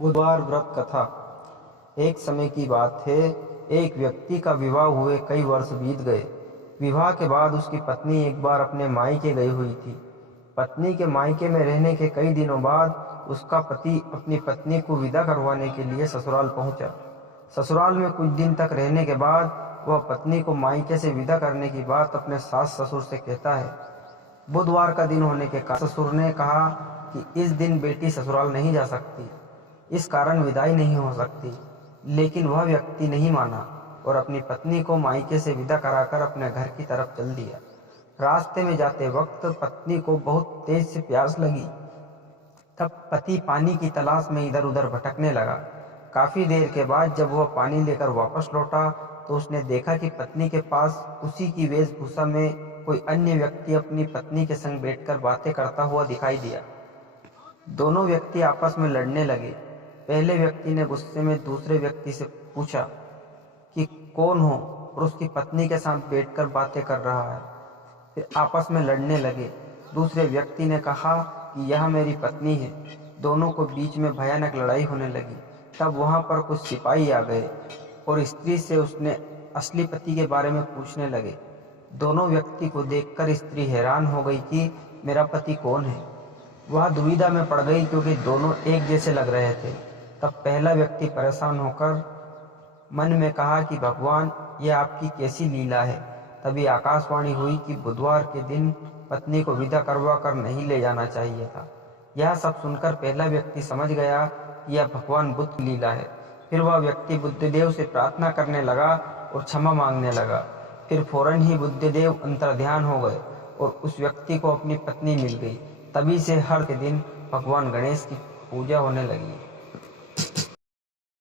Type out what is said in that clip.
बुधवार व्रत कथा। एक समय की बात है, एक व्यक्ति का विवाह हुए कई वर्ष बीत गए। विवाह के बाद उसकी पत्नी एक बार अपने मायके गई हुई थी। पत्नी के मायके में रहने के कई दिनों बाद उसका पति अपनी पत्नी को विदा करवाने के लिए ससुराल पहुंचा। ससुराल में कुछ दिन तक रहने के बाद वह पत्नी को मायके से विदा करने की बात अपने सास ससुर से कहता है। बुधवार का दिन होने के कारण ससुर ने कहा कि इस दिन बेटी ससुराल नहीं जा सकती, इस कारण विदाई नहीं हो सकती। लेकिन वह व्यक्ति नहीं माना और अपनी पत्नी को मायके से विदा कराकर अपने घर की तरफ चल दिया। रास्ते में जाते वक्त पत्नी को बहुत तेज से प्यास लगी। तब पति पानी की तलाश में इधर उधर भटकने लगा। काफी देर के बाद जब वह पानी लेकर वापस लौटा तो उसने देखा कि पत्नी के पास उसी की वेशभूषा में कोई अन्य व्यक्ति अपनी पत्नी के संग बैठकर बातें करता हुआ दिखाई दिया। दोनों व्यक्ति आपस में लड़ने लगे। पहले व्यक्ति ने गुस्से में दूसरे व्यक्ति से पूछा कि कौन हो और उसकी पत्नी के साथ बैठकर बातें कर रहा है। फिर आपस में लड़ने लगे। दूसरे व्यक्ति ने कहा कि यह मेरी पत्नी है। दोनों को बीच में भयानक लड़ाई होने लगी। तब वहां पर कुछ सिपाही आ गए और स्त्री से उसने असली पति के बारे में पूछने लगे। दोनों व्यक्ति को देखकर स्त्री हैरान हो गई कि मेरा पति कौन है। वह दुविधा में पड़ गई क्योंकि दोनों एक जैसे लग रहे थे। तब पहला व्यक्ति परेशान होकर मन में कहा कि भगवान, यह आपकी कैसी लीला है। तभी आकाशवाणी हुई कि बुधवार के दिन पत्नी को विदा करवा कर नहीं ले जाना चाहिए था। यह सब सुनकर पहला व्यक्ति समझ गया कि यह भगवान बुद्ध की लीला है। फिर वह व्यक्ति बुद्धदेव से प्रार्थना करने लगा और क्षमा मांगने लगा। फिर फौरन ही बुद्धदेव अंतर्ध्यान हो गए और उस व्यक्ति को अपनी पत्नी मिल गई। तभी से हर के दिन भगवान गणेश की पूजा होने लगी।